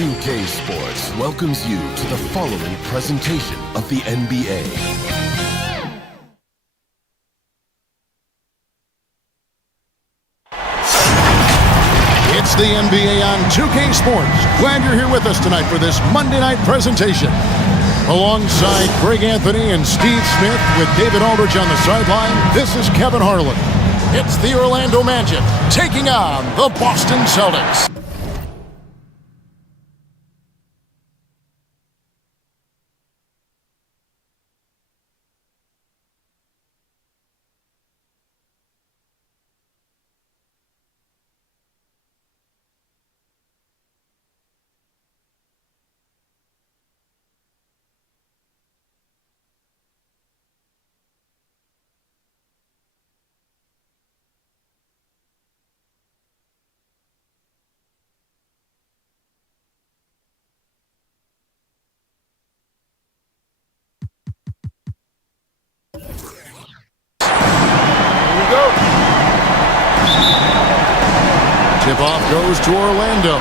2K Sports welcomes you to the following presentation of the NBA. It's the NBA on 2K Sports. Glad you're here with us tonight for this Monday night presentation. Alongside Greg Anthony and Steve Smith with David Aldridge on the sideline, this is Kevin Harlan. It's the Orlando Magic taking on the Boston Celtics. Tip-off goes to Orlando.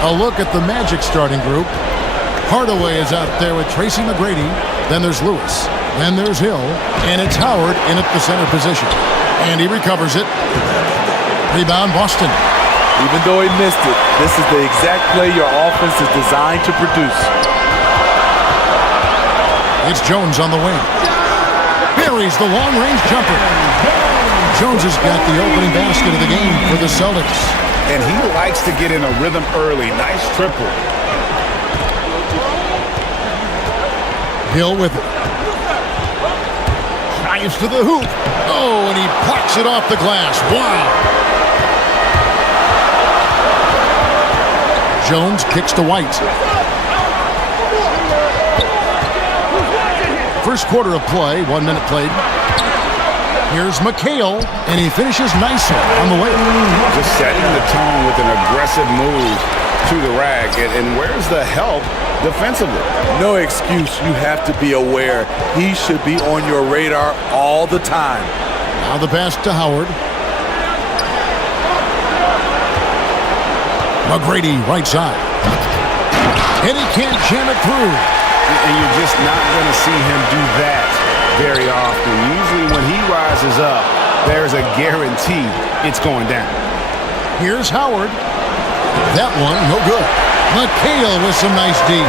A look at the Magic starting group. Hardaway is out there with Tracy McGrady. Then there's Lewis. Then there's Hill. And it's Howard in at the center position. And he recovers it. Rebound, Boston. Even though he missed it, this is the exact play your offense is designed to produce. It's Jones on the wing. Buries the long-range jumper. Jones has got the opening basket of the game for the Celtics. And he likes to get in a rhythm early. Nice triple. Hill with it. Drives to the hoop. Oh, and he plucks it off the glass. Wow. Jones kicks to White. First quarter of play, 1 minute played. Here's McHale, and he finishes nicely on the way. Just setting the tone with an aggressive move to the rack. And where's the help defensively? No excuse. You have to be aware. He should be on your radar all the time. Now the pass to Howard. McGrady, right side. And he can't jam it through. And you're just not going to see him do that very often. Usually when he rises up, there's a guarantee it's going down. Here's Howard. That one, no good. McHale with some nice D.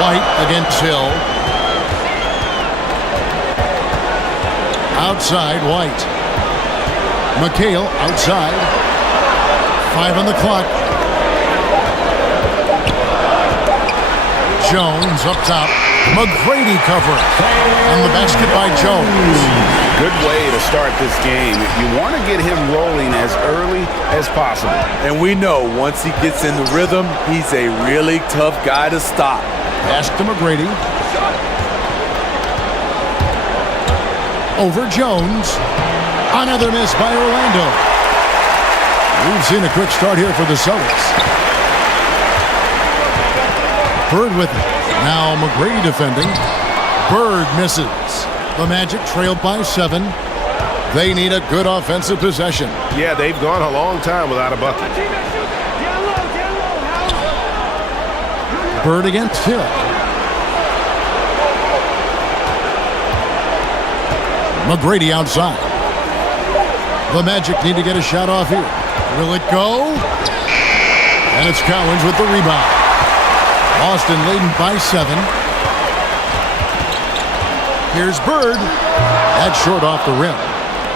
White against Hill. Outside, White. McHale outside. 5 on the clock. Jones up top. McGrady covering. On the basket by Jones. Good way to start this game. You want to get him rolling as early as possible. And we know once he gets in the rhythm, he's a really tough guy to stop. Pass to McGrady. Over Jones. Another miss by Orlando. We've seen a quick start here for the Celtics. Bird with it. Now McGrady defending. Bird misses. The Magic trailed by 7. They need a good offensive possession. Yeah, they've gone a long time without a bucket. Bird against Hill. McGrady outside. The Magic need to get a shot off here. Will it go? And it's Cowens with the rebound. Boston leading by 7. Here's Bird. That's short off the rim.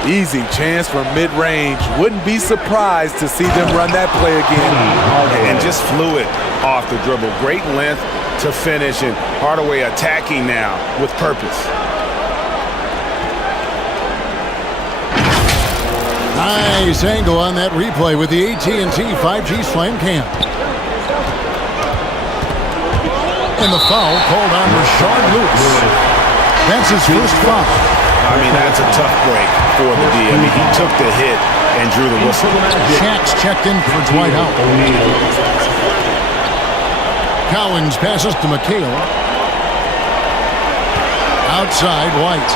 Easy chance from mid-range. Wouldn't be surprised to see them run that play again. And just fluid off the dribble. Great length to finish, and Hardaway attacking now with purpose. Nice angle on that replay with the AT&T 5G Slam Cam. And the foul called on Rashard Lewis. That's his first foul. I mean, that's a tough break for the D. I mean, he took the hit and drew the whistle. Shaq's checked in for Dwight Howard. Cowens passes to McHale. Outside, White.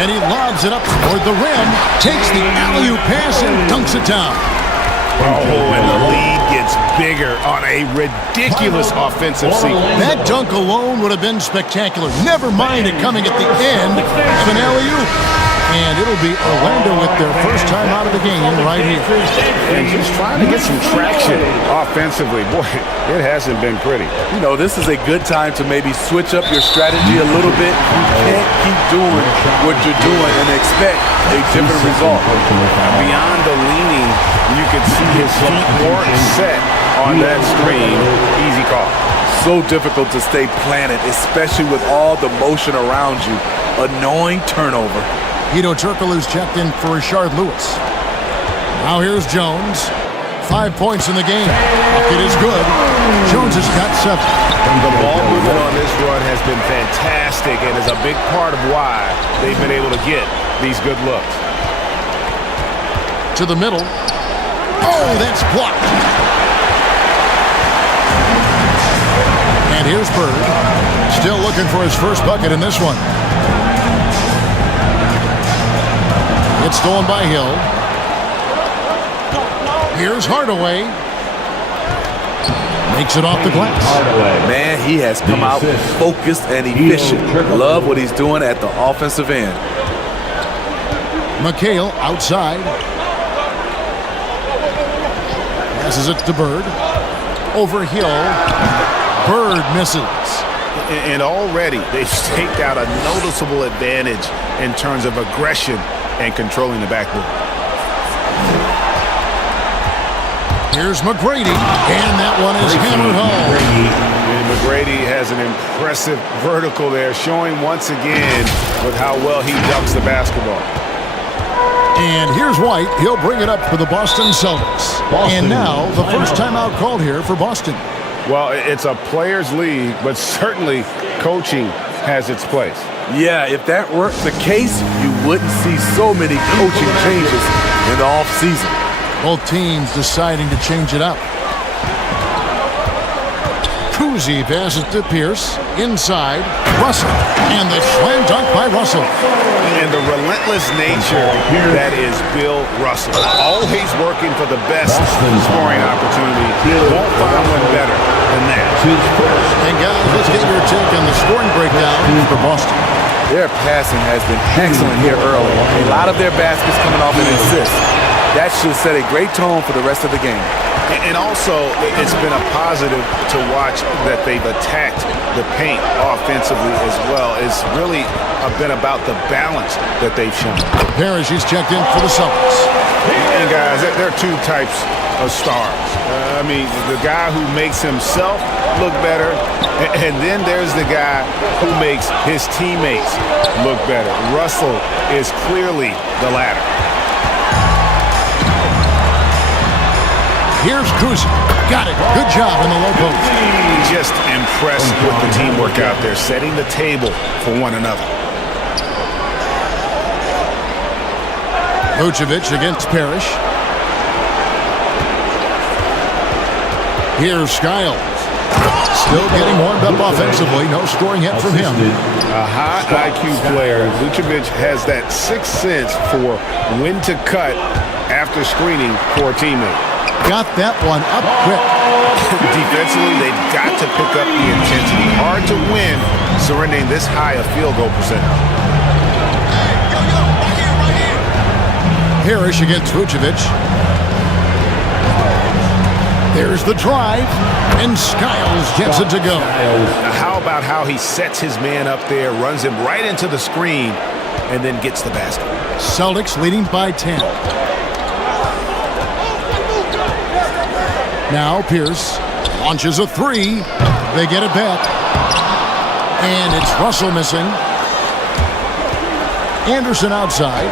And he lobs it up toward the rim, takes the alley-oop pass and dunks it down. Oh, and the lead gets bigger on a ridiculous offensive sequence. That dunk alone would have been spectacular. Never mind it coming at the end of an alley-oop. And it'll be Orlando with their first time out of the game right here. And just trying to get some traction offensively. Boy, it hasn't been pretty. You know, this is a good time to maybe switch up your strategy a little bit. You can't keep doing what you're doing and expect a different result. Beyond the leaning, you can see his feet weren't set on that screen. Easy call. So difficult to stay planted, especially with all the motion around you. Annoying turnover. Hedo Turkoglu's checked in for Rashard Lewis. Now here's Jones. 5 points in the game. Bucket is good. Jones has got 7. The ball movement on this run has been fantastic and is a big part of why they've been able to get these good looks. To the middle. Oh, that's blocked. And here's Bird. Still looking for his first bucket in this one. It's stolen by Hill. Here's Hardaway. Makes it off the glass. Man, he has come out focused and efficient. Love what he's doing at the offensive end. McHale outside. Passes it to Bird. Over Hill. Bird misses. And already they've staked out a noticeable advantage in terms of aggression and controlling the backboard. Here's McGrady, and that one is hammered home. And McGrady has an impressive vertical there, showing once again with how well he dunks the basketball. And here's White. He'll bring it up for the Boston Celtics. And now the first timeout called here for Boston. Well, it's a players' league, but certainly coaching has its place. Yeah, if that weren't the case, you wouldn't see so many coaching changes in the offseason. Both teams deciding to change it up. Cousy passes to Pierce. Inside, Russell. And the slam dunk by Russell. And the relentless nature that is Bill Russell. Always working for the best scoring opportunity. Won't find one better than that. And guys, let's get your take on the scoring breakdown for Boston. Their passing has been excellent here early. A lot of their baskets coming off an assist. That should set a great tone for the rest of the game. And also, it's been a positive to watch that they've attacked the paint offensively as well. It's really been about the balance that they've shown. Parrish is checked in for the Celtics. And guys, there are two types of stars. I mean, the guy who makes himself look better, and then there's the guy who makes his teammates look better. Russell is clearly the latter. Here's Cousy. Got it. Good job in the low post. Just impressed with the teamwork out there, setting the table for one another. Vucevic against Parrish. Here's Skiles. Still getting warmed up offensively. No scoring yet from him. A high IQ player. Vucevic has that sixth sense for when to cut after screening for a teammate. Got that one up quick. Defensively, they've got to pick up the intensity. Hard to win surrendering this high a field goal percentage. Parrish against Vucevic. There's the drive, and Skiles gets it to go. Now, how about how he sets his man up there, runs him right into the screen, and then gets the basket. Celtics leading by 10. Now Pierce launches a three. They get it back. And it's Russell missing. Anderson outside.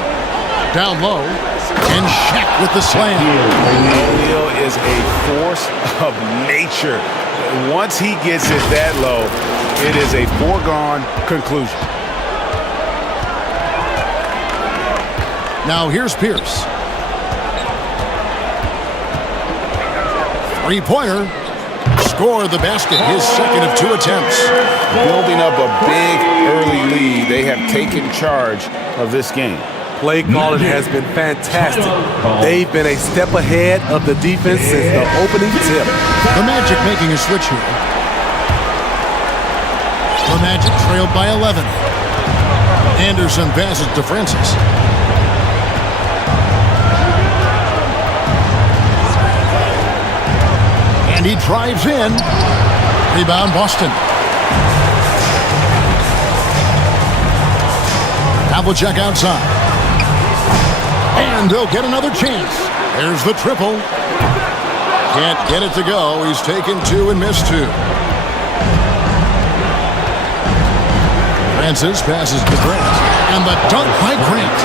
Down low. And Shaq with the slam. O'Neal is a force of nature. Once he gets it that low, it is a foregone conclusion. Now here's Pierce. Three-pointer. score the basket, his second of 2 attempts. Building up a big early lead. They have taken charge of this game. Play calling has been fantastic. They've been a step ahead of the defense since the opening tip. The Magic making a switch here. The Magic trailed by 11. Anderson passes to Francis. And he drives in. Rebound Boston. Havlicek outside. And they'll get another chance. There's the triple. Can't get it to go. He's taken 2 and missed 2. Francis passes to Grant. And the dunk by Grant.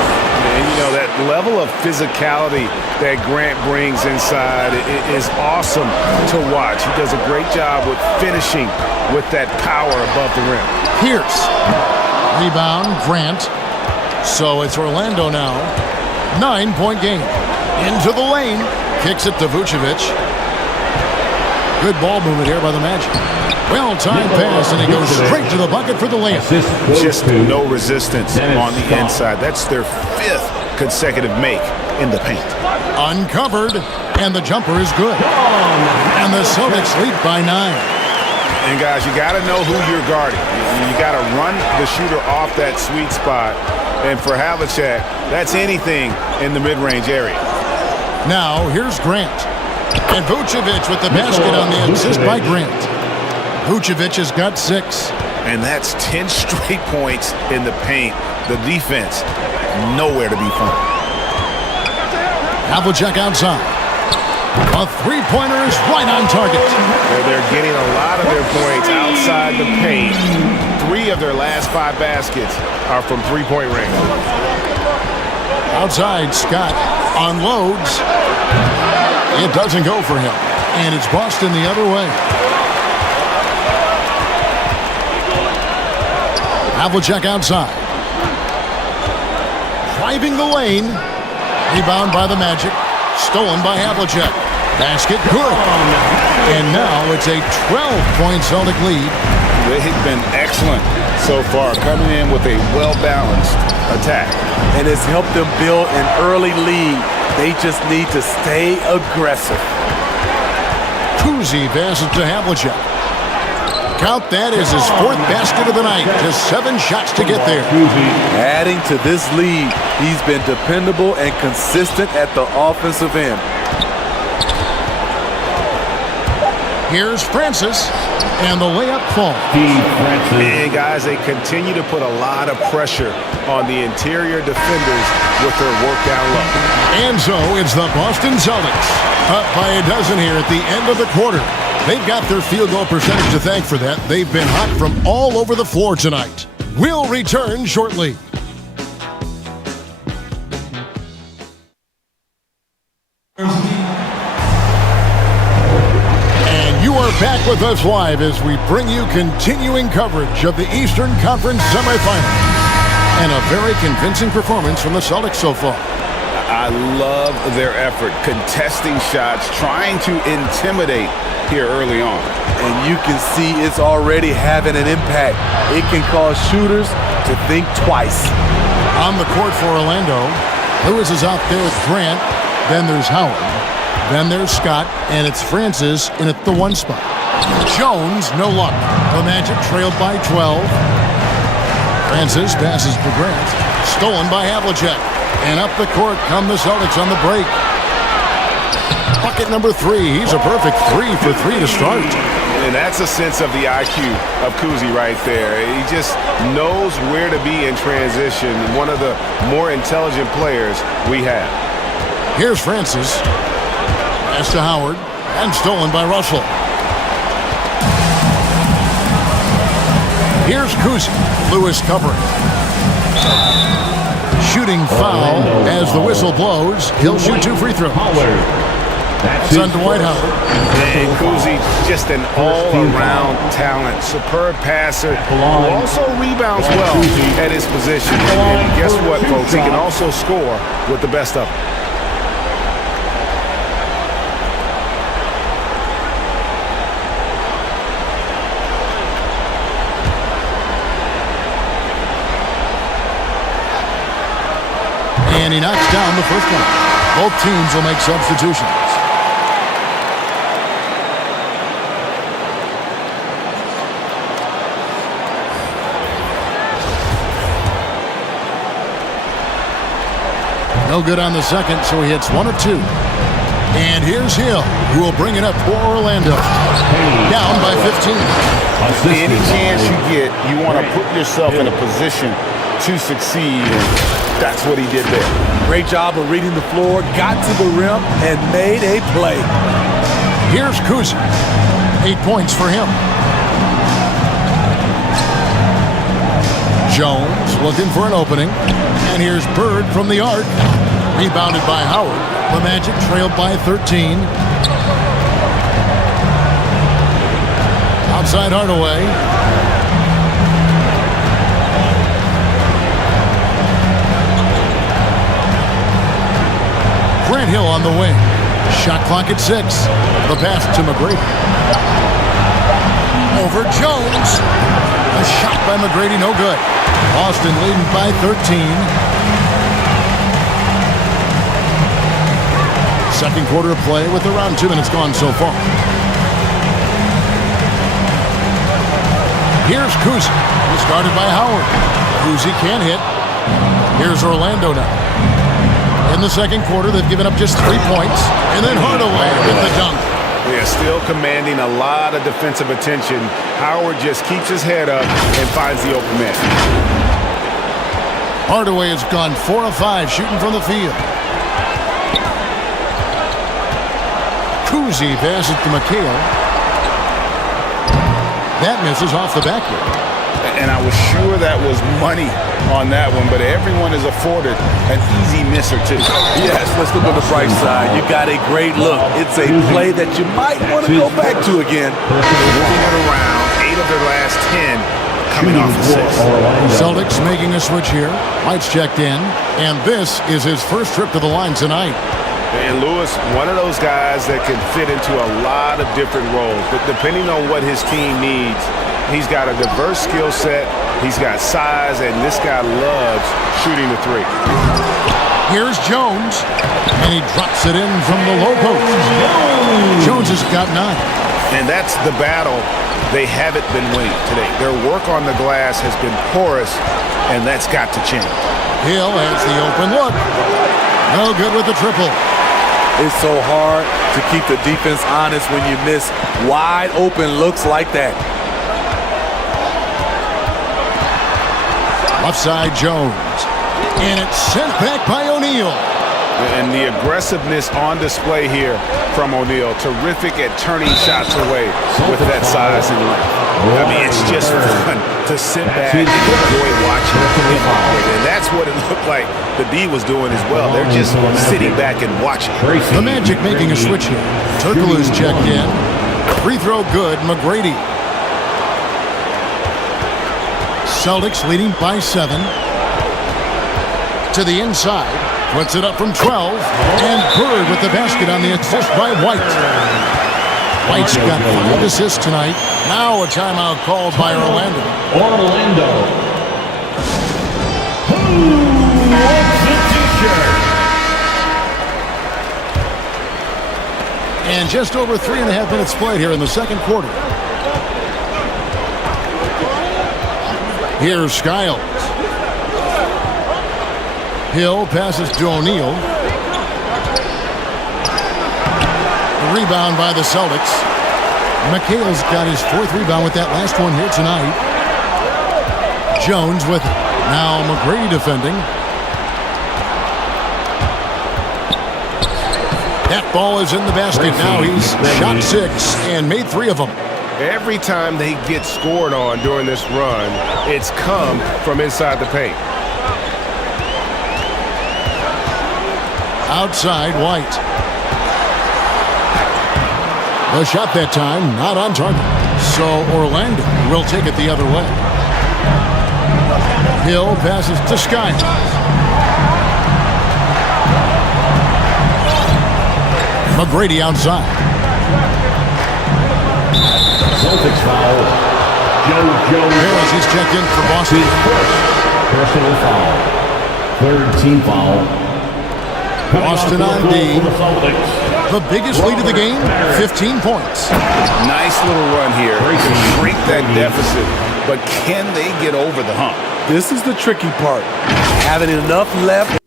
And you know, that level of physicality that Grant brings inside is awesome to watch. He does a great job with finishing with that power above the rim. Pierce. Rebound, Grant. So it's Orlando now. 9-point game. Into the lane. Kicks it to Vucevic. Good ball movement here by the Magic. Well-timed pass, and he goes straight to the bucket for the layup. Just no resistance on the inside. That's their 5th consecutive make in the paint. Uncovered, and the jumper is good. And the Celtics lead by 9. And guys, you got to know who you're guarding. You got to run the shooter off that sweet spot. And for Havlicek, that's anything in the mid-range area. Now, here's Grant. And Vucevic with the basket on the assist by Grant. Vucevic has got 6. And that's 10 straight points in the paint. The defense, nowhere to be found. Havlicek outside. A three-pointer is right on target. They're getting a lot of their points outside the paint. 3 of their last 5 baskets are from three-point range. Outside, Scott unloads. It doesn't go for him. And it's Boston the other way. Havlicek outside. Driving the lane. Rebound by the Magic. Stolen by Havlicek. Basket good. And now it's a 12-point Celtic lead. They've been excellent so far, coming in with a well-balanced attack. And it's helped them build an early lead. They just need to stay aggressive. Cousy passes to Havlicek. Count that as his 4th basket of the night. Just 7 shots to get there. Adding to this lead, he's been dependable and consistent at the offensive end. Here's Francis, and the layup falls. And guys, they continue to put a lot of pressure on the interior defenders with their work down low. And so it's the Boston Celtics, up by a dozen here at the end of the quarter. They've got their field goal percentage to thank for that. They've been hot from all over the floor tonight. We'll return shortly. Back with us live as we bring you continuing coverage of the Eastern Conference semifinal. And a very convincing performance from the Celtics so far. I love their effort, contesting shots, trying to intimidate here early on. And you can see it's already having an impact. It can cause shooters to think twice. On the court for Orlando, Lewis is out there with Grant. Then there's Howard. Then there's Scott, and it's Francis in at the 1 spot. Jones, no luck. The Magic trailed by 12. Francis passes to Grant. Stolen by Havlicek. And up the court come the Celtics on the break. Bucket number 3. He's a perfect 3 for 3 to start. And that's a sense of the IQ of Cousy right there. He just knows where to be in transition. One of the more intelligent players we have. Here's Francis. Pass to Howard, and stolen by Russell. Here's Cousy. Lewis covering. Shooting foul as the whistle blows. He'll shoot 2 free throws. Send to Dwight Howard. And Cousy, just an all-around talent. Superb passer, who also rebounds well at his position. And guess what, folks? He can also score with the best of them. And he knocks down the first one. Both teams will make substitutions. No good on the second, so he hits 1 of 2. And here's Hill, who will bring it up for Orlando. Down by 15. Any chance you get, you want to put yourself in a position to succeed, and that's what he did there. Great job of reading the floor, got to the rim, and made a play. Here's Kuzi. 8 points for him. Jones looking for an opening. And here's Bird from the arc. Rebounded by Howard. The Magic trailed by 13. Outside Hardaway. Grant Hill on the wing. Shot clock at 6. The pass to McGrady. Over Jones. A shot by McGrady, no good. Boston leading by 13. Second quarter of play with around 2 minutes gone so far. Here's Kuzi. Started by Howard. Kuzi can't hit. Here's Orlando now. In the second quarter, they've given up just 3 points. And then Hardaway with the dunk. They're still commanding a lot of defensive attention. Howard just keeps his head up and finds the open man. Hardaway has gone 4 of 5 shooting from the field. Kuzi passes to McHale. That misses off the backboard. And I was sure that was money on that one, but everyone is afforded an easy miss or two. Yes, let's look on the bright side. You got a great look. It's a play that you might want to go back to again. Moving it around, 8 of their last 10 coming off assists. Celtics making a switch here. White's checked in, and this is his first trip to the line tonight. And Lewis, one of those guys that can fit into a lot of different roles. But depending on what his team needs, he's got a diverse skill set, he's got size, and this guy loves shooting the three. Here's Jones, and he drops it in from the low post. Jones has got 9. And that's the battle they haven't been winning today. Their work on the glass has been porous, and that's got to change. Hill has the open look. No good with the triple. It's so hard to keep the defense honest when you miss wide open looks like that. Left side Jones. And it's sent back by O'Neal. And the aggressiveness on display here from O'Neal. Terrific at turning shots away with that size and length. I mean, it's just fun to sit back and enjoy watching him operate. And that's what it looked like the D was doing as well. They're just sitting back and watching. The Magic making a switch here. Turkoglu's checked in. Free throw good, McGrady. Celtics leading by 7. To the inside. Puts it up from 12. And Bird with the basket on the assist by White. White's got 5 assists tonight. Now a timeout called by Orlando. Who wants the t-shirt? And just over 3.5 minutes played here in the second quarter. Here's Skiles. Hill passes to O'Neal. Rebound by the Celtics. McHale's got his 4th rebound with that last one here tonight. Jones with it. Now McGrady defending. That ball is in the basket. Now he's shot 6 and made 3 of them. Every time they get scored on during this run, it's come from inside the paint. Outside White. The shot that time, not on target. So Orlando will take it the other way. Hill passes to Skiles. McGrady outside. Celtics foul. Joe Harris, he's checked in for Boston. His first personal foul. 3rd team foul Boston on D. The biggest lead of the game, 15 points. Nice little run here to shrink that deficit, but can they get over the hump? This is the tricky part. Having enough left.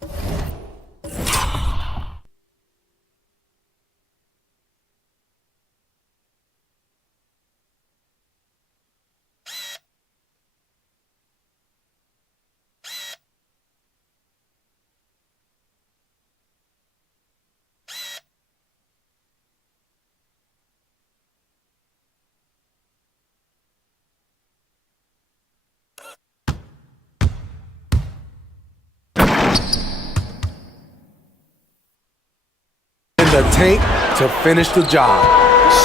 In the tank to finish the job.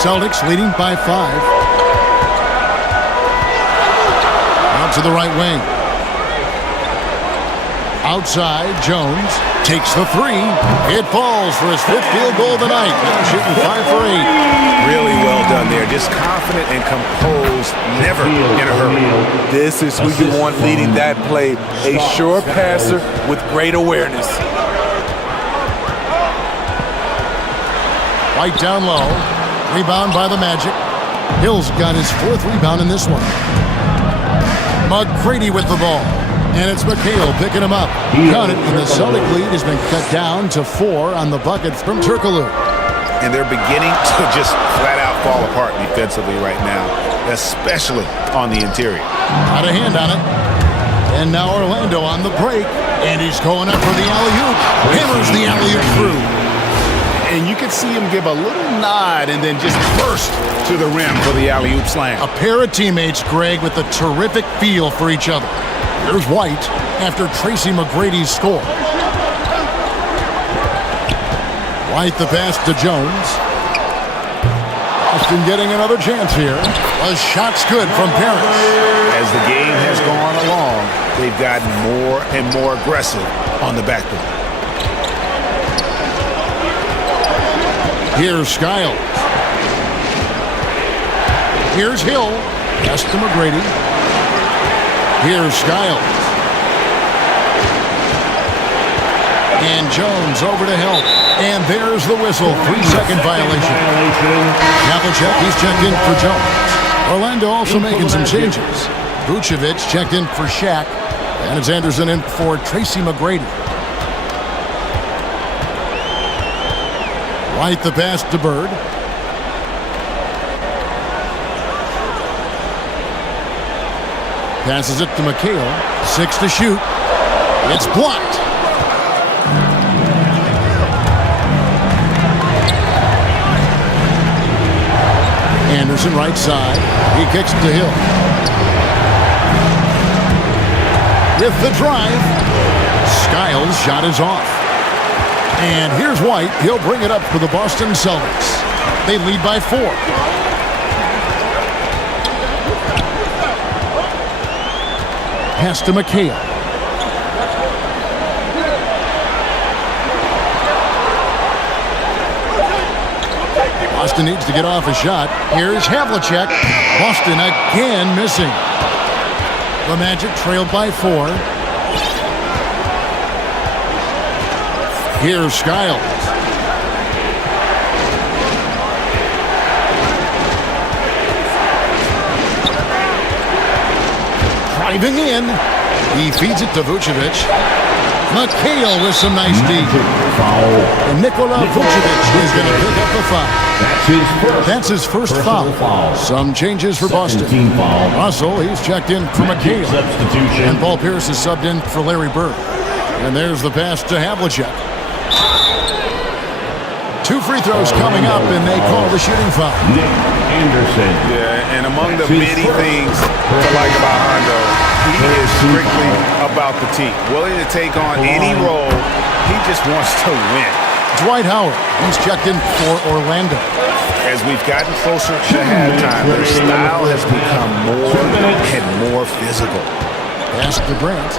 Celtics leading by 5. Out to the right wing. Outside, Jones takes the 3. It falls for his 5th field goal of the night. Now shooting 5 for 8. Really well done there. Just confident and composed, never in a hurry. This is who you want leading that play. A sure passer with great awareness. White down low. Rebound by the Magic. Hill's got his 4th rebound in this one. McGrady with the ball. And it's McHale picking him up. Got it, and the Celtic lead has been cut down to 4 on the bucket from Turkoglu. And they're beginning to just flat out fall apart defensively right now, especially on the interior. Got a hand on it. And now Orlando on the break. And he's going up for the alley-oop. Hammers the alley-oop through. And you can see him give a little nod and then just burst to the rim for the alley-oop slam. A pair of teammates, Greg, with a terrific feel for each other. Here's White after Tracy McGrady's score. White the pass to Jones. Boston getting another chance here. A shot's good from Parrish. As the game has gone along, they've gotten more and more aggressive on the backboard. Here's Skiles. Here's Hill. Pass to McGrady. Here's Skiles. And Jones over to help. And there's the whistle. 3-second violation. Havlicek, he's checked in for Jones. Orlando also making some changes. Vucevic checked in for Shaq. And it's Anderson in for Tracy McGrady. White the pass to Bird. Passes it to McHale. 6 to shoot. It's blocked. Anderson right side. He kicks it to Hill. With the drive. Skiles' shot is off. And here's White. He'll bring it up for the Boston Celtics. They lead by 4. Pass to McHale. Boston needs to get off a shot. Here's Havlicek. Boston again missing. The Magic trailed by 4. Here's Skiles. Driving in. He feeds it to Vucevic. McHale with some nice D. And Nikola Vucevic is going to pick up the foul. That's his first foul. Some changes for Boston. Russell, he's checked in for McHale. And Paul Pierce is subbed in for Larry Bird. And there's the pass to Havlicek. 2 free throws coming up, and they call the shooting foul. Nick Anderson. Yeah, and among the many things to like about Hondo, he is strictly about the team. Willing to take on any role. He just wants to win. Dwight Howard, he's checked in for Orlando. As we've gotten closer to halftime, their style has become more and more physical. Pass to Grant.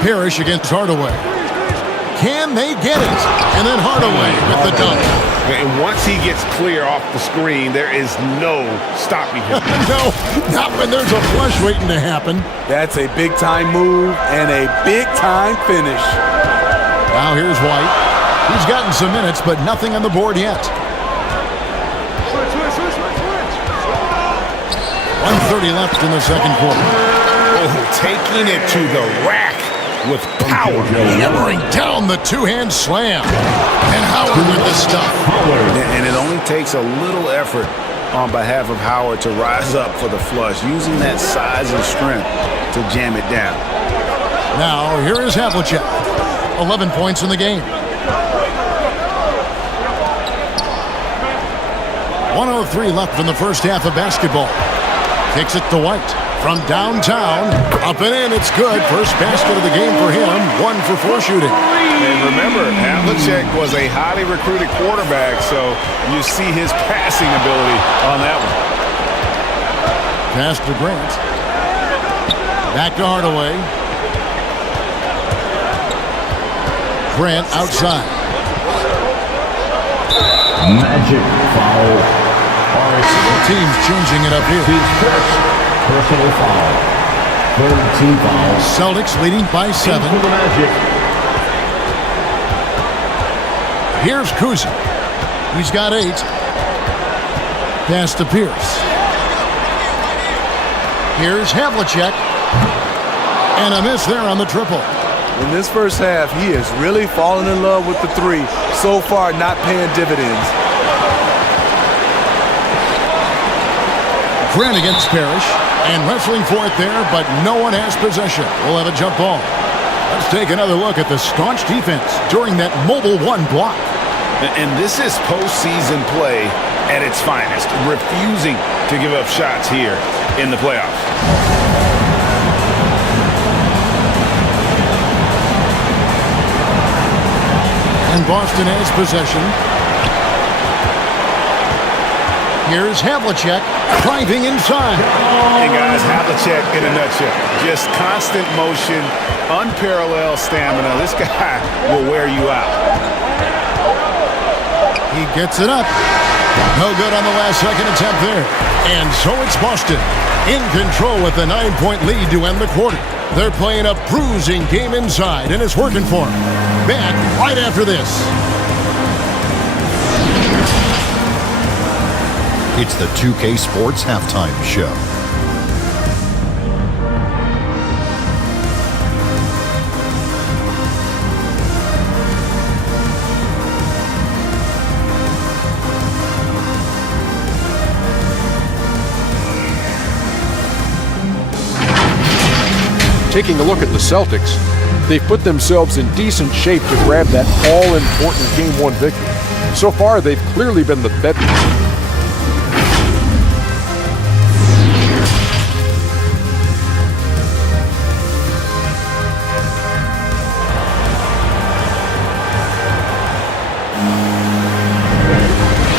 Parrish against Hardaway. Can they get it? And then Hardaway with the dunk. And once he gets clear off the screen, there is no stopping him. No, not when there's a flush waiting to happen. That's a big-time move and a big-time finish. Now here's White. He's gotten some minutes, but nothing on the board yet. 1:30 left in the second quarter. Oh, taking it to the rack with power. Hammering down the two-hand slam. And Howard with the stuff. And it only takes a little effort on behalf of Howard to rise up for the flush, using that size and strength to jam it down. Now, here is Havlicek. 11 points in the game. 1:03 left in the first half of basketball. Kicks it to White. From downtown, up and in, it's good. First basket of the game for him, 1 for 4 shooting. And remember, Havlicek was a highly recruited quarterback, so you see his passing ability on that one. Pass to Grant. Back to Hardaway. Grant outside. Magic foul. Team's changing it up here. His first personal foul. Third team foul. Celtics leading by 7. For the Magic. Here's Kuzi. He's got 8. Pass to Pierce. Here's Havlicek. And a miss there on the triple. In this first half, he is really falling in love with the three. So far, not paying dividends. Grant against Parrish. And wrestling for it there, but no one has possession. We'll have a jump ball. Let's take another look at the staunch defense during that Mobile One block. And this is postseason play at its finest, refusing to give up shots here in the playoffs. And Boston has possession. Here's Havlicek driving inside. And guys, Havlicek in a nutshell. Just constant motion, unparalleled stamina. This guy will wear you out. He gets it up. No good on the last second attempt there. And so it's Boston in control with a 9-point lead to end the quarter. They're playing a bruising game inside, and it's working for them. Back right after this. It's the 2K Sports Halftime Show. Taking a look at the Celtics, they've put themselves in decent shape to grab that all-important Game 1 victory. So far, they've clearly been the better team.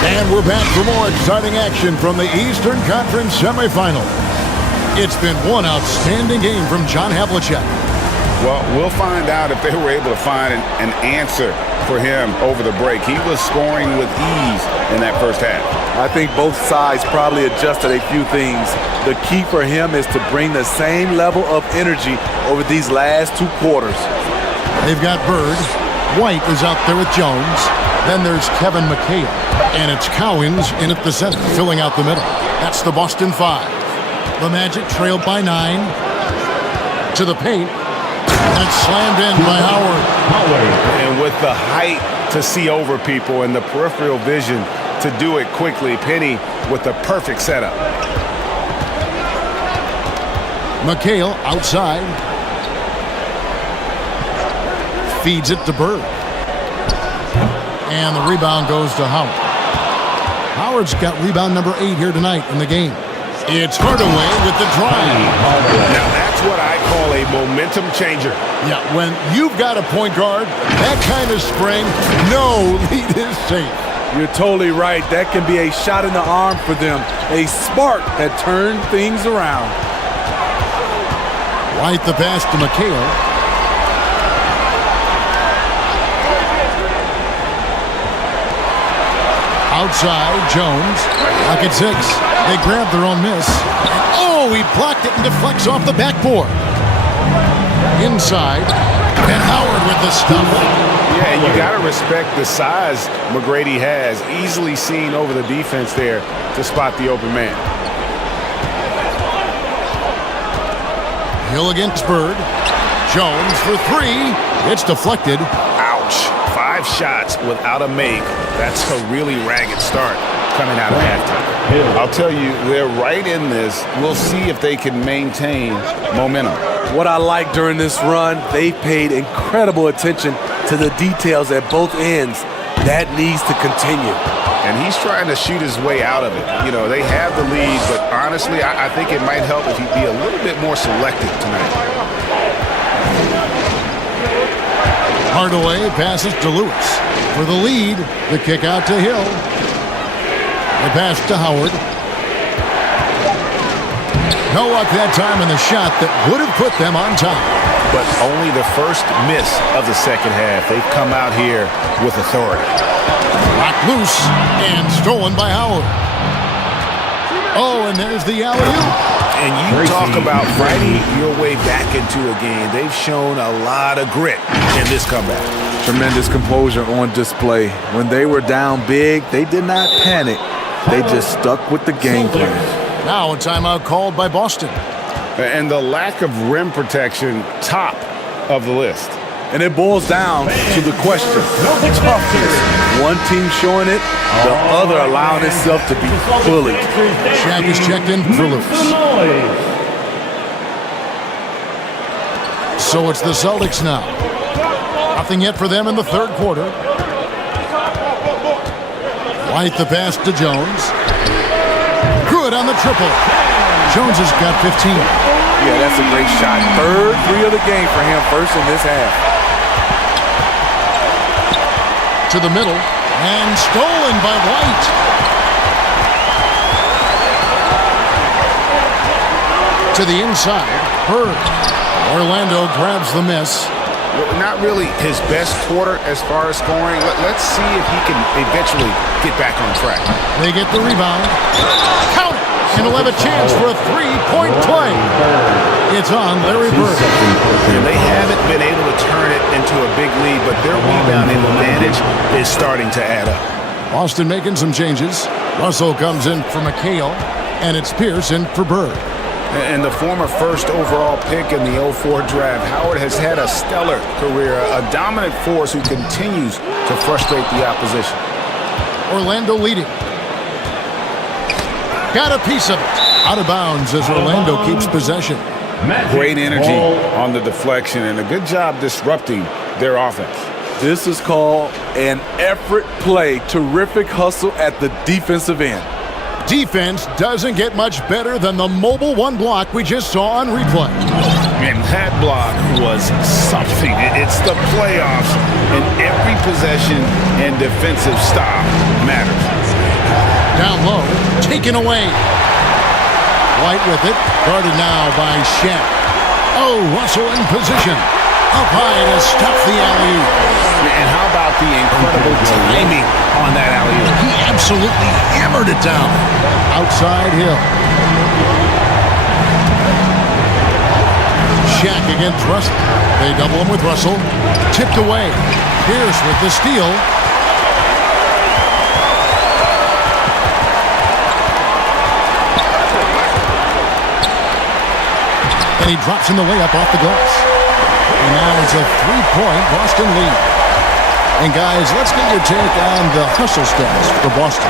And we're back for more exciting action from the Eastern Conference semifinal. It's been one outstanding game from John Havlicek. Well, we'll find out if they were able to find an answer for him over the break. He was scoring with ease in that first half. I think both sides probably adjusted a few things. The key for him is to bring the same level of energy over these last 2 quarters. They've got Bird. White is out there with Jones. Then there's Kevin McHale. And it's Cowens in at the center, filling out the middle. That's the Boston 5. The Magic trailed by 9. To the paint. And it's slammed in by Howard. And with the height to see over people and the peripheral vision to do it quickly, Penny with the perfect setup. McHale outside. Feeds it to Bird. And the rebound goes to Howard. Howard's got rebound number 8 here tonight in the game. It's Hardaway with the drive. Now that's what I call a momentum changer. Yeah, when you've got a point guard, that kind of spring, no lead is safe. You're totally right. That can be a shot in the arm for them. A spark that turned things around. White the pass to McHale. Outside, Jones. Lock at 6. They grab their own miss. Oh, he blocked it and deflects off the backboard. Inside, and Howard with the stuff. Yeah, and you got to respect the size McGrady has. Easily seen over the defense there to spot the open man. Hill against Bird. Jones for 3. It's deflected. Ouch. 5 shots without a make. That's a really ragged start coming out of halftime. I'll tell you, they're right in this. We'll see if they can maintain momentum. What I like during this run, they paid incredible attention to the details at both ends. That needs to continue. And he's trying to shoot his way out of it. You know, they have the lead, but honestly, I think it might help if he'd be a little bit more selective tonight. Hardaway passes to Lewis. For the lead, the kick out to Hill. The pass to Howard. No luck that time in the shot that would have put them on top. But only the first miss of the second half. They've come out here with authority. Locked loose and stolen by Howard. Oh, and there's the alley-oop. And you talk about fighting your way back into a game. They've shown a lot of grit in this comeback. Tremendous composure on display. When they were down big, they did not panic. They just stuck with the game plan. Now a timeout called by Boston. And the lack of rim protection, top of the list. And it boils down to the question. Toughness. One team showing it, the other allowing itself to be bullied. Shaq is checked in for Lewis. So it's the Celtics now. Nothing yet for them in the third quarter. White the pass to Jones. Good on the triple. Jones has got 15. Yeah, that's a great shot. Third 3 of the game for him, first in this half. To the middle, and stolen by White. To the inside, Bird. Orlando grabs the miss. Not really his best quarter as far as scoring. Let's see if he can eventually get back on track. They get the rebound. Count it! And will have a chance for a 3-point play. It's on Larry Bird. And they haven't been able to turn it into a big lead, but their rebounding advantage is starting to add up. Boston making some changes. Russell comes in for McHale, and it's Pierce in for Bird. And the former first overall pick in the 04 draft, Howard has had a stellar career, a dominant force who continues to frustrate the opposition. Orlando leading. Got a piece of it. Out of bounds as Orlando keeps possession. Great energy on the deflection and a good job disrupting their offense. This is called an effort play. Terrific hustle at the defensive end. Defense doesn't get much better than the mobile 1 block we just saw on replay. And that block was something. It's the playoffs, and every possession and defensive stop matters. Down low, taken away. White with it, guarded now by Shaq. Oh, Russell in position. Up high to stuff the alley-oop. And how about the incredible timing on that alley-oop? He absolutely hammered it down. Outside Hill. Shaq against Russell. They double him with Russell. Tipped away. Pierce with the steal. And he drops in the layup off the glass. And now it's a 3-point Boston lead. And guys, let's get your take on the hustle stats for Boston.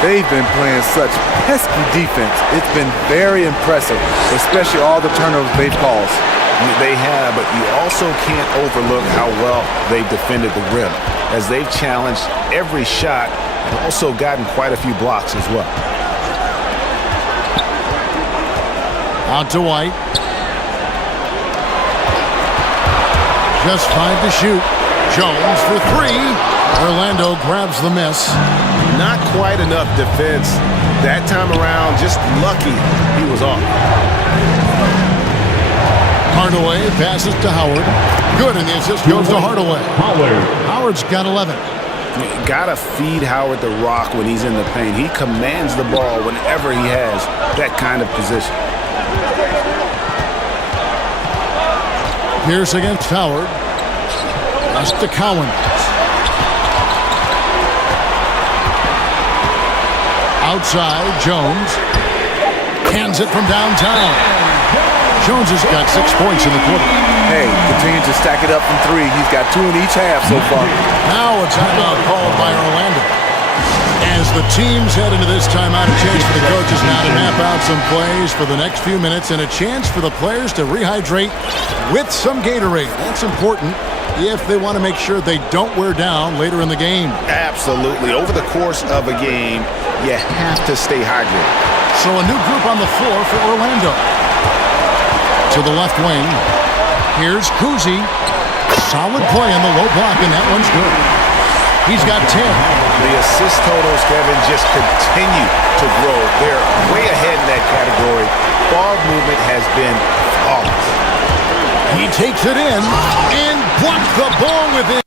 They've been playing such pesky defense. It's been very impressive, especially all the turnovers they've caused. They have, but you also can't overlook how well they've defended the rim, as they've challenged every shot and also gotten quite a few blocks as well. Out to White. Just 5 to shoot. Jones for 3. Orlando grabs the miss. Not quite enough defense. That time around, just lucky he was off. Hardaway passes to Howard. Good, and the assist goes to Hardaway. Howard's got 11. Gotta feed Howard the rock when he's in the paint. He commands the ball whenever he has that kind of position. Pierce against Howard. That's to Cowan. Outside, Jones. Hands it from downtown. Jones has got 6 points in the quarter. Hey, continue to stack it up from 3. He's got 2 in each half so far. Now a timeout called by Orlando. As the teams head into this timeout, a chance for the coaches now to map out some plays for the next few minutes and a chance for the players to rehydrate with some Gatorade. That's important if they want to make sure they don't wear down later in the game. Absolutely. Over the course of a game, you have to stay hydrated. So a new group on the floor for Orlando. To the left wing. Here's Kuzi. Solid play on the low block, and that one's good. He's got 10. The assist totals, Kevin, just continue to grow. They're way ahead in that category. Ball movement has been flawless. He takes it in and blocks the ball with it.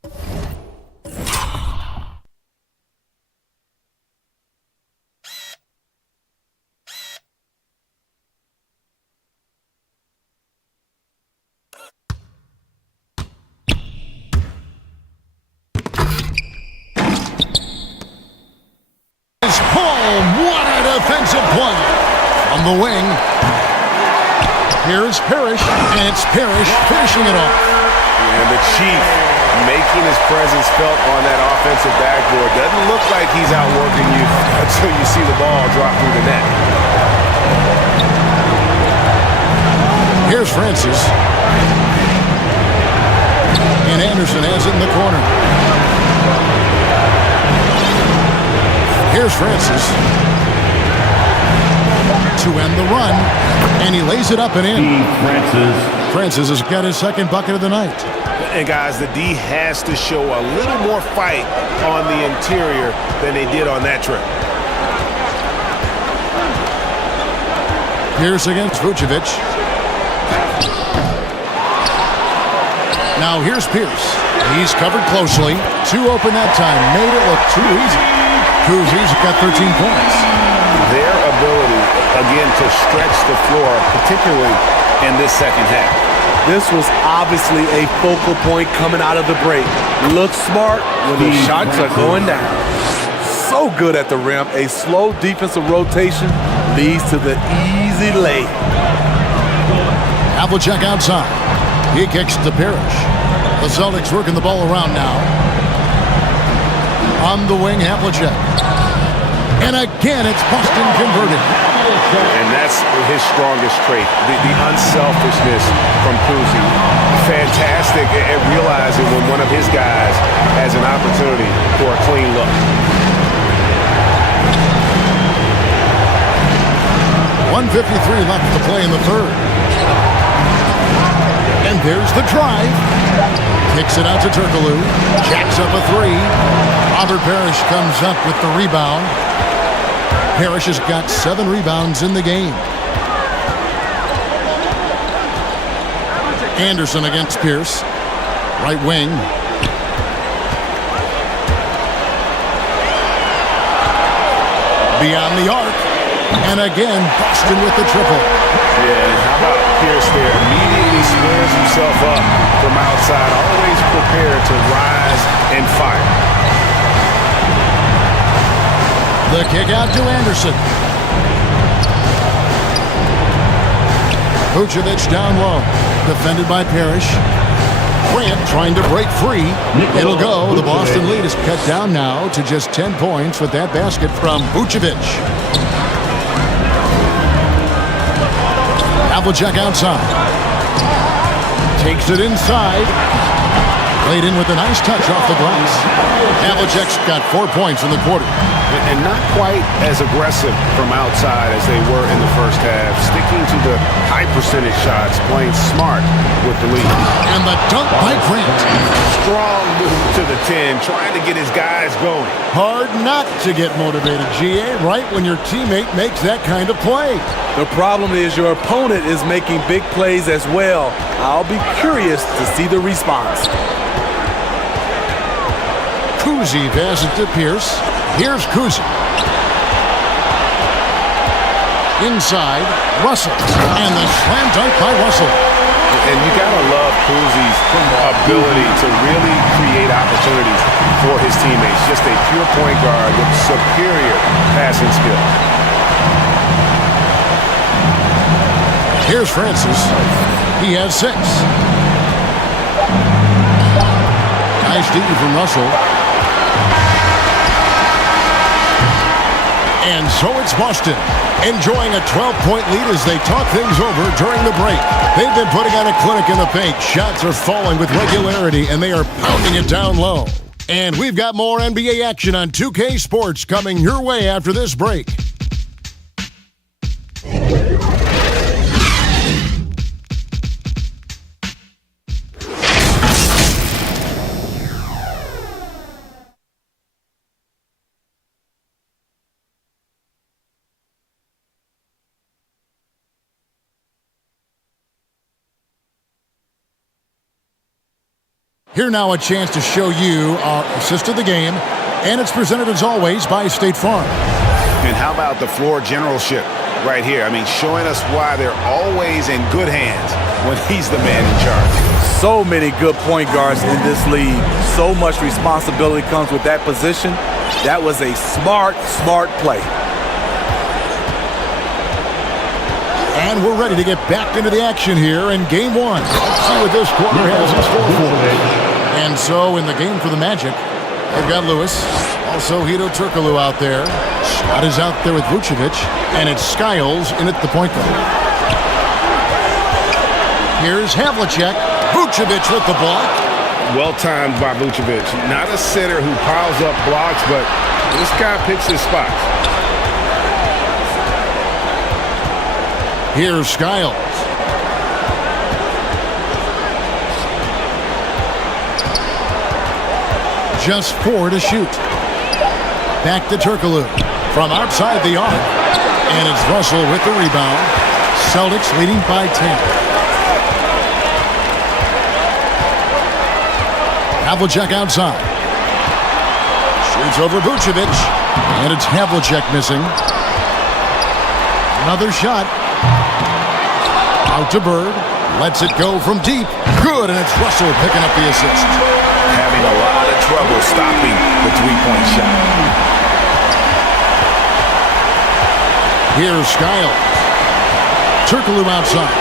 What a defensive play on the wing. Here's Parrish, and it's Parrish finishing it off. And the Chief making his presence felt on that offensive backboard. Doesn't look like he's outworking you until you see the ball drop through the net. Here's Francis. And Anderson has it in the corner. Here's Francis to end the run, and he lays it up and in. Francis has got his second bucket of the night. And guys, the D has to show a little more fight on the interior than they did on that trip. Pierce against Vucevic. Now here's Pierce. He's covered closely. 2 open that time. Made it look too easy. Kuzi's got 13 points. Their ability, again, to stretch the floor, particularly in this second half. This was obviously a focal point coming out of the break. Looks smart when the shots are going down. So good at the rim. A slow defensive rotation leads to the easy lay. Havlicek outside. He kicks to Parrish. The Celtics working the ball around now. On the wing, Havlicek. And again, it's Boston converted. And that's his strongest trait, the unselfishness from Kuzi. Fantastic at realizing when one of his guys has an opportunity for a clean look. .153 left to play in the third. And there's the drive. Kicks it out to Turkoglu. Jacks up a 3. Robert Parrish comes up with the rebound. Parrish has got 7 rebounds in the game. Anderson against Pierce. Right wing. Beyond the arc. And again, Boston with the triple. Yeah, how about Pierce there? Immediately squares himself up from outside. Always prepared to rise and fire. The kick out to Anderson. Vucevic down low. Defended by Parrish. Grant trying to break free. It'll go. The Boston lead is cut down now to just 10 points with that basket from Vucevic. Havlicek outside. Takes it inside. Played in with a nice touch off the glass. Havlicek's got 4 points in the quarter. And not quite as aggressive from outside as they were in the first half. Sticking to the high percentage shots, playing smart with the lead. And the dunk by Grant. Strong move to the 10, trying to get his guys going. Hard not to get motivated, GA, right when your teammate makes that kind of play. The problem is your opponent is making big plays as well. I'll be curious to see the response. Kuzi passes to Pierce. Here's Kuzi. Inside, Russell. And the slam dunk by Russell. And you gotta love Kuzi's ability to really create opportunities for his teammates. Just a pure point guard with superior passing skill. Here's Francis. He has 6. Nice D from Russell. And so it's Boston, enjoying a 12-point lead as they talk things over during the break. They've been putting on a clinic in the paint. Shots are falling with regularity, and they are pounding it down low. And we've got more NBA action on 2K Sports coming your way after this break. Here now a chance to show you our assist of the game, and it's presented as always by State Farm. And how about the floor generalship right here? I mean, showing us why they're always in good hands when he's the man in charge. So many good point guards in this league. So much responsibility comes with that position. That was a smart play. And we're ready to get back into the action here in Game 1. Let's see what this quarter has in store for us. And so in the game for the Magic, they've got Lewis, also Hedo Turkoglu out there. Scott is out there with Vucevic, and it's Skiles in at the point guard. Here's Havlicek. Vucevic with the block. Well timed by Vucevic. Not a center who piles up blocks, but this guy picks his spots. Here's Skiles. Just 4 to shoot. Back to Turkoglu from outside the arc. And it's Russell with the rebound. Celtics leading by 10. Havlicek outside. Shoots over Vucevic. And it's Havlicek missing. Another shot. Out to Bird. Lets it go from deep. Good, and it's Russell picking up the assist. Having a lot of trouble stopping the three-point shot. Here's Skiles. Turkoglu outside.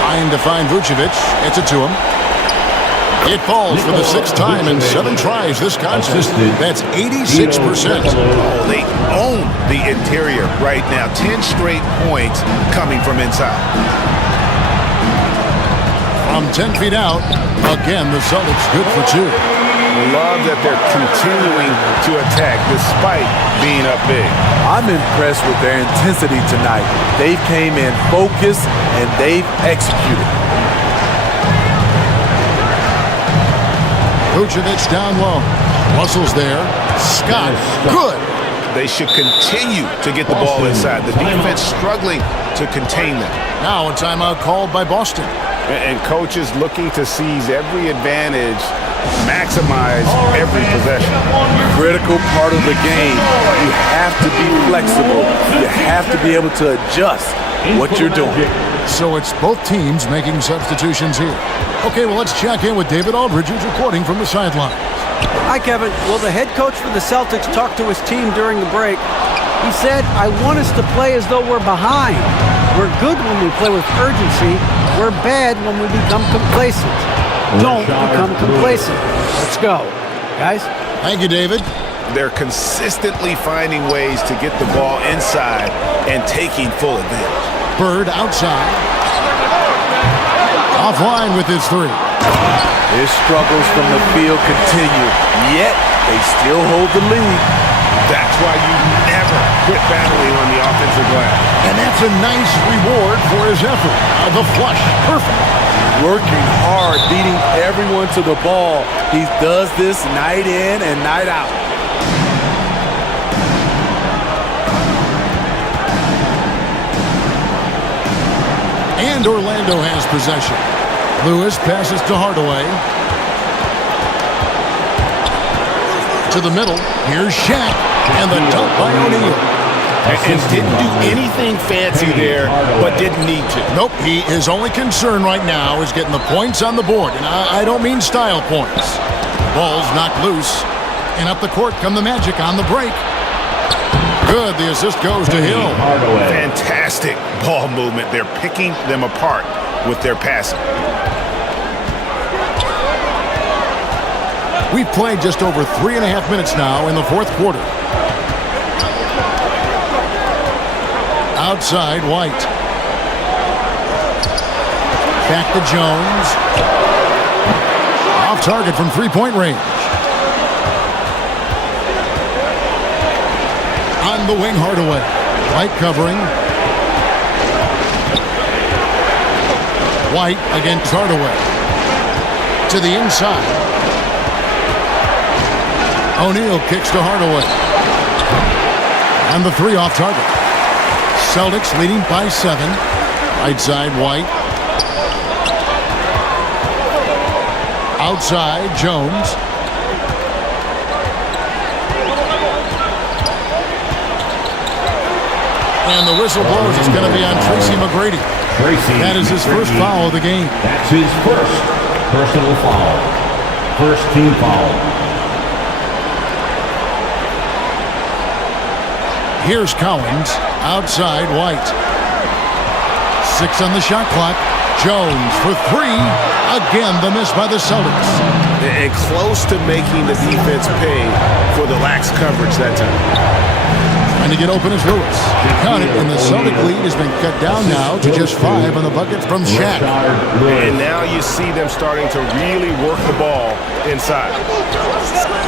Trying to find Vucevic. Gets it to him. It falls for the 6th time in 7 tries this contest. That's 86%. Oh, they own the interior right now. 10 straight points coming from inside. From 10 feet out, again, the Celtics good for 2. Love that they're continuing to attack despite being up big. I'm impressed with their intensity tonight. They came in focused and they've executed. Vucevic down low. Russell's there. Scott, good. They should continue to get the ball inside. The defense struggling to contain them. Now a timeout called by Boston. And coaches looking to seize every advantage, maximize every possession. Critical part of the game. You have to be flexible. You have to be able to adjust what you're doing. So it's both teams making substitutions here. Okay, well, let's check in with David Aldridge, who's reporting from the sideline. Hi, Kevin. Well, the head coach for the Celtics talked to his team during the break. He said, I want us to play as though we're behind. We're good when we play with urgency. We're bad when we become complacent. Don't become complacent. Let's go. Guys? Thank you, David. They're consistently finding ways to get the ball inside and taking full advantage. Bird outside. Offline with his 3. His struggles from the field continue, yet they still hold the lead. That's why you never quit battling on the offensive glass. And that's a nice reward for his effort. The flush, perfect. Working hard, beating everyone to the ball. He does this night in and night out. And Orlando has possession. Lewis passes to Hardaway. To the middle. Here's Shaq. And the dunk by O'Neal. And didn't do anything fancy there, but didn't need to. Nope, his only concern right now is getting the points on the board. And I don't mean style points. Ball's knocked loose. And up the court come the Magic on the break. Good, the assist goes to Hill. Fantastic ball movement. They're picking them apart with their passing. We've played just over 3.5 minutes now in the fourth quarter. Outside, White. Back to Jones. Off target from three-point range. On the wing, Hardaway. White covering. White against Hardaway. To the inside. O'Neal kicks to Hardaway. And the three off target. Celtics leading by 7. Right side, White. Outside, Jones. And the whistle blows. It's going to be on Tracy McGrady. That is his first foul of the game. That's his first personal foul. First team foul. Here's Collins. Outside, White. 6 on the shot clock. Jones for 3. Again, the miss by the Celtics. And close to making the defense pay for the lax coverage that time. Trying to get open is Lewis. Count it, and the Celtic lead has been cut down now to just 5 on the buckets from Shaq. And now you see them starting to really work the ball inside.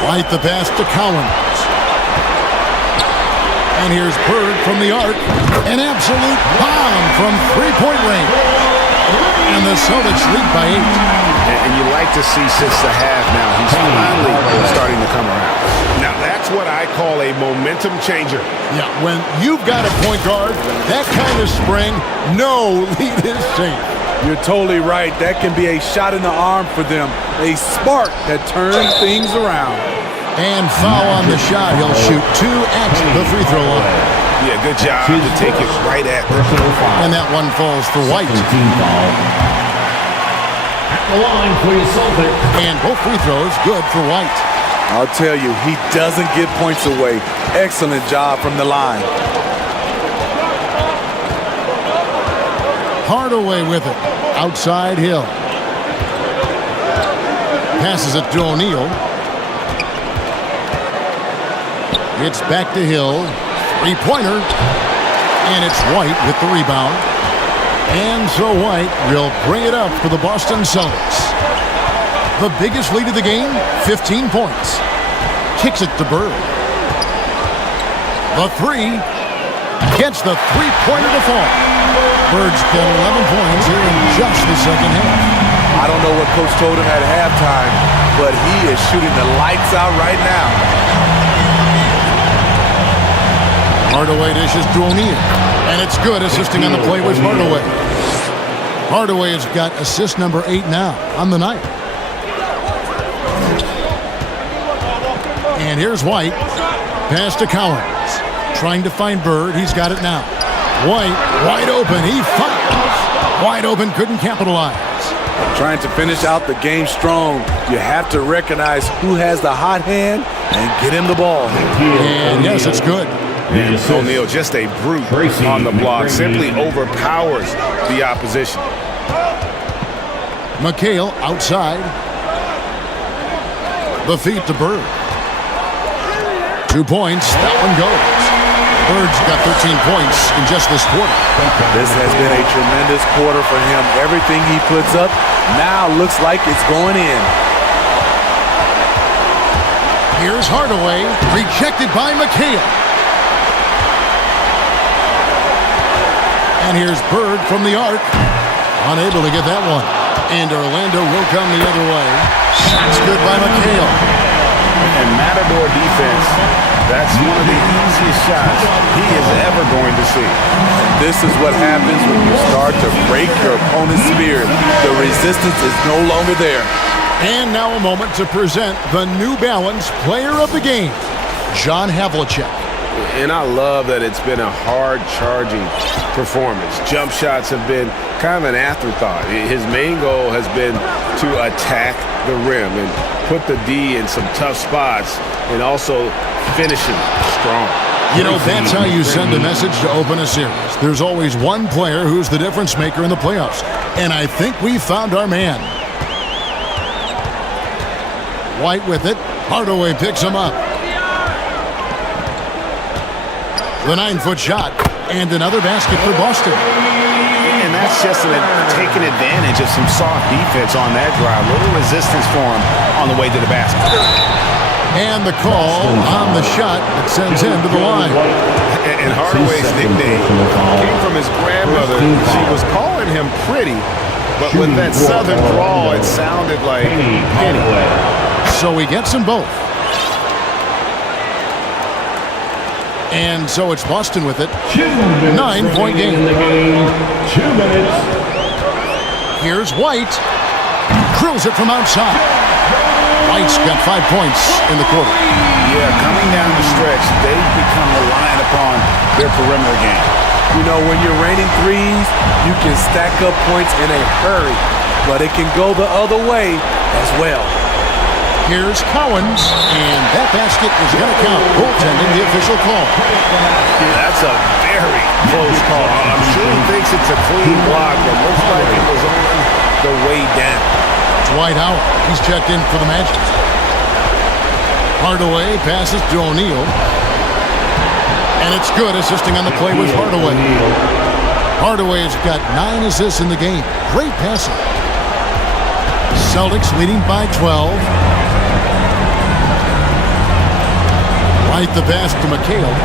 White the pass to Collins. And here's Bird from the arc. An absolute bomb from three-point range. And the Celtics lead by 8. And you like to see since the half now, he's finally starting to come around. Now that's what I call a momentum changer. Yeah, when you've got a point guard, that kind of spring, no lead is safe. You're totally right. That can be a shot in the arm for them. A spark that turns things around. And foul on the shot. He'll shoot 2 at the free throw line. Yeah, good job to take it right at them. And that one falls for White. Team foul. At the line for your Celtics. And both free throws good for White. I'll tell you, he doesn't give points away. Excellent job from the line. Hardaway with it. Outside Hill. Passes it to O'Neal. It's back to Hill. Three-pointer. And it's White with the rebound. And so White will bring it up for the Boston Celtics. The biggest lead of the game, 15 points. Kicks it to Bird. The 3. Gets the three-pointer to fall. Bird's got 11 points here in just the second half. I don't know what Coach told him at halftime, but he is shooting the lights out right now. Hardaway dishes to O'Neal. And it's good, assisting on the play with Hardaway. Hardaway has got assist number 8 now on the night. And here's White. Pass to Collins. Trying to find Bird. He's got it now. White, wide open. He fires. Wide open, couldn't capitalize. Trying to finish out the game strong, you have to recognize who has the hot hand and get him the ball. And yes, it's good. O'Neal, just a brute on the block, simply overpowers the opposition. McHale outside. The feed to Bird. 2 points. That one goes. Bird's got 13 points in just this quarter. This has been a tremendous quarter for him. Everything he puts up now looks like it's going in. Here's Hardaway, rejected by McHale. And here's Bird from the arc. Unable to get that one. And Orlando will come the other way. Shot's good by McHale. And Matador defense, that's one of the easiest shots he is ever going to see. And this is what happens when you start to break your opponent's spirit. The resistance is no longer there. And now a moment to present the New Balance Player of the Game, John Havlicek. And I love that it's been a hard-charging performance. Jump shots have been kind of an afterthought. His main goal has been to attack the rim and put the D in some tough spots and also finishing strong. You know, that's how you send a message to open a series. There's always one player who's the difference maker in the playoffs. And I think we found our man. White with it. Hardaway picks him up. The 9-foot shot. And another basket for Boston. And that's just taking advantage of some soft defense on that drive. Little resistance for him on the way to the basket. And the call on the shot that sends him to the line. And Hardaway's nickname came from his grandmother. She was calling him pretty, but with that southern drawl, it sounded like Penny. So he gets them both. And so it's Boston with it. 9-point game. 2 minutes. Here's White. Drills it from outside. White's got 5 points in the quarter. Yeah, coming down the stretch, they've become reliant upon their perimeter game. You know, when you're raining threes, you can stack up points in a hurry, but it can go the other way as well. Here's Cowens, and that basket is going to count. Goaltending, the official call. That's a very close call. I'm sure he thinks it's a clean block, but looks like it was on the way down. Dwight Howard, he's checked in for the Magic. Hardaway passes to O'Neal. And it's good, assisting on the play with Hardaway. Hardaway's got 9 assists in the game. Great passing. Celtics leading by 12. Right the pass to McHale.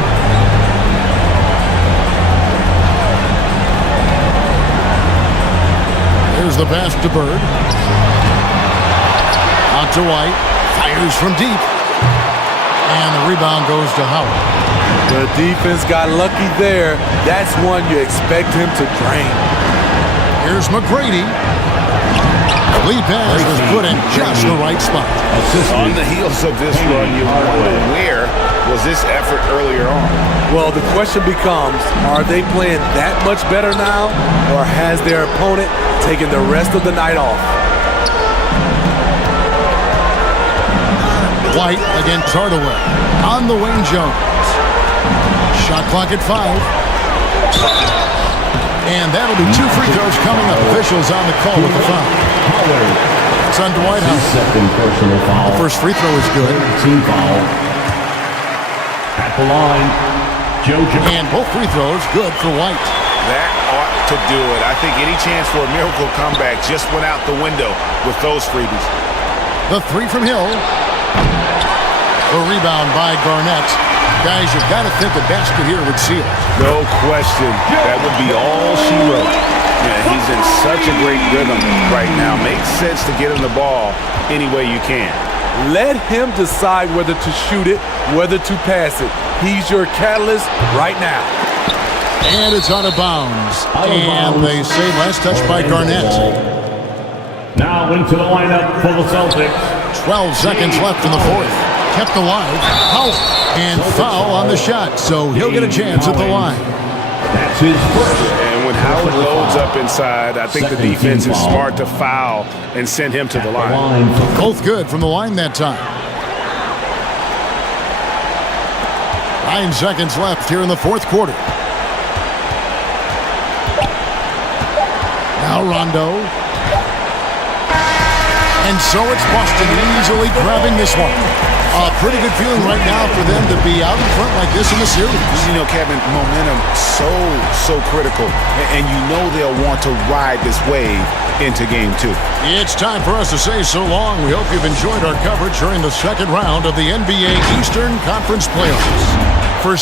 There's the pass to Bird. Out to White. Fires from deep. And the rebound goes to Howard. The defense got lucky there. That's one you expect him to drain. Here's McGrady. Lead pass was put in just the right spot. On the heels of this run, you wonder where was this effort earlier on? Well, the question becomes, are they playing that much better now, or has their opponent taken the rest of the night off? White against Hardaway. On the wing, Jones. Shot clock at 5. And that'll be 2 free throws coming up. Officials on the call with the foul. It's on Dwight Howard. Second personal foul. The first free throw is good. Team foul. At the line, Joe Jones. And both free throws good for White. That ought to do it. I think any chance for a miracle comeback just went out the window with those freebies. The 3 from Hill. The rebound by Garnett. Guys, you've got to think the basket here would seal it. No question. That would be all she wrote. Yeah, he's in such a great rhythm right now. Makes sense to get him the ball any way you can. Let him decide whether to shoot it, whether to pass it. He's your catalyst right now. And it's out of bounds. And they say last touch by Garnett. Now into the lineup for the Celtics. 12 seconds left in the fourth. Kept alive. Howard. And foul on the shot, so he'll get a chance at the line. That's his first. And when Howard loads up inside, I think the defense is smart to foul and send him to the line. Both good from the line that time. 9 seconds left here in the fourth quarter. Now Rondo. And so it's Boston easily grabbing this one. A pretty good feeling right now for them to be out in front like this in the series. You know, Kevin, momentum so critical. And you know they'll want to ride this wave into Game 2. It's time for us to say so long. We hope you've enjoyed our coverage during the second round of the NBA Eastern Conference Playoffs. For